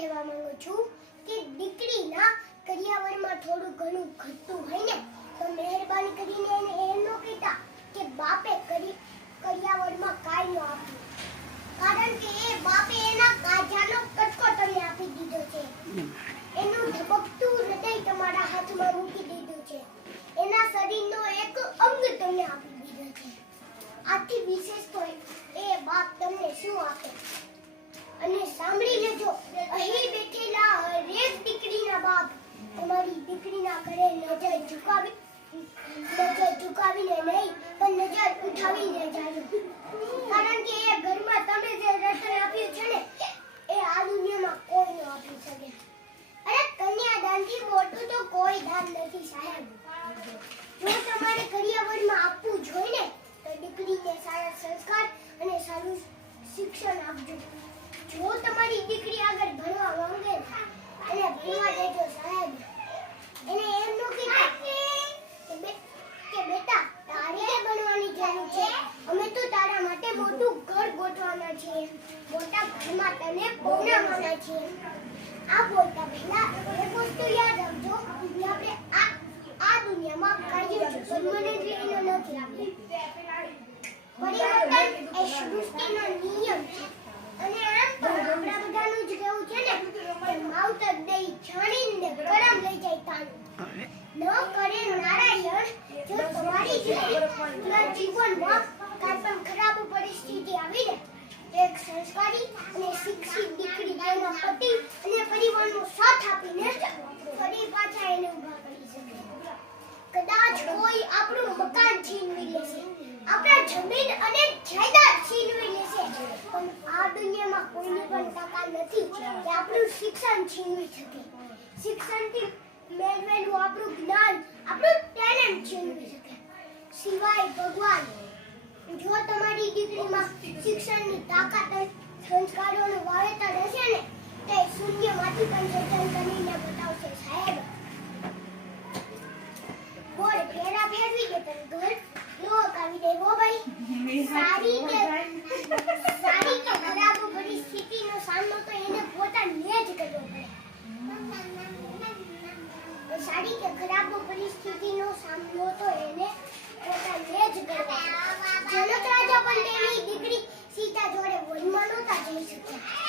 કહેવા માંગુ છું કે દીકરીના કરિયાવરમાં થોડું ઘણું ઘટતું હોય ને તો મહેરબાની કરીને એને એમ ન કહેતા કે બાપે કરિયાવરમાં કાંઈ ન આપ્યું, કારણ કે એ બાપે એના કાજાનો કટકો તમને આપી દીધો છે, એનું ધબકતું હૃદય તમારા હાથમાં મૂકી દીધું છે, એના શરીરનો એક અંગ તમને આપી દીધો છે. આથી વિશેષ તો એ બાપ તમને શું આપે? અને સાંભળી લેજો, અહીં બેઠેલા હરેક દીકરીના બાપ તમારી દીકરીના ઘરે નજર ઝુકાવીને નહીં પણ નજર ઉઠાવીને જાજો, કારણ કે એ ઘરમાં તમે જે રતન આપ્યું છે ને એ આ દુનિયામાં કોઈ ન આપી શકે. અરે કન્યાદાનથી મોટું તો કોઈ દાન નથી સાહેબ. જો તમારે કરિયાવરમાં આપવું જોઈએ ને તો દીકરીને સારા સંસ્કાર અને સારું શિક્ષણ આપજો. જો તમારી દીકરી આગળ ભણવા માંગે એને ભણવા દેજો સાહેબ. એને એમ ન કહેતા કે બેટા તારે ભણવાની જરૂર છે, અમે તો તારા માટે મોટું ઘર ગોઠવવાના છીએ, મોટા ઘરમાં તને પરણાવવાના છીએ. આ બોલતા પહેલા એક વસ્તુ યાદ રાખજો કે આપણે આ દુનિયામાં કાયમ પરમનન્ટ નથી. પરિવર્તન એ સૃષ્ટિનો નિયમ છે અને આમ તો આપણા બધાનું જ કહેવું છે ને કે માવતર દઈ છાણીને કરમ લઈ જાય તાનું. ન કરે નારાયણ. જો તમારી જીવનમાં કાંઈ પણ ખરાબ પરિસ્થિતિ આવી ને એક સંસ્કારી અને શિક્ષિત દીકરી તેના પતિ અને પરિવારનો સાથ આપીને ફરી પાછા એને ઊભા કરી શકે. કદાચ કોઈ આપણું મકાન છીનવી લેશે, આપણા જમીન અને જાયદાદ છીનવી લેશે, પણ આ દુનિયામાં કોઈની પણ તાકાત નથી કે આપણું શિક્ષણ છીનવી શકે. શિક્ષણથી મેળવેલું આપણું જ્ઞાન, આપણું ટેલેન્ટ છીનવી શકે, સિવાય ભગવાન. જો તમારી દીકરીમાં શિક્ષણની તાકાત અને સંસ્કારોનું વાવેતર હશે ને તો શૂન્યમાંથી પણ સર્જન કરીને બતાવશે સાહેબ. બોલ ફેરા ફેરવી દે તને ઘર નો કાવી દે હો ભાઈ. સારી કે ખરાબ પરિસ્થિતિનો સામનો તો એને પોતાને જ કરવો પડે. સારી કે ખરાબ પરિસ્થિતિનો સામનો તો એને પોતાને જ કરવો પડે. જનક રાજા પણ તેની દીકરી સીતા જોડે વનમાં નહોતા જઈ શક્યા.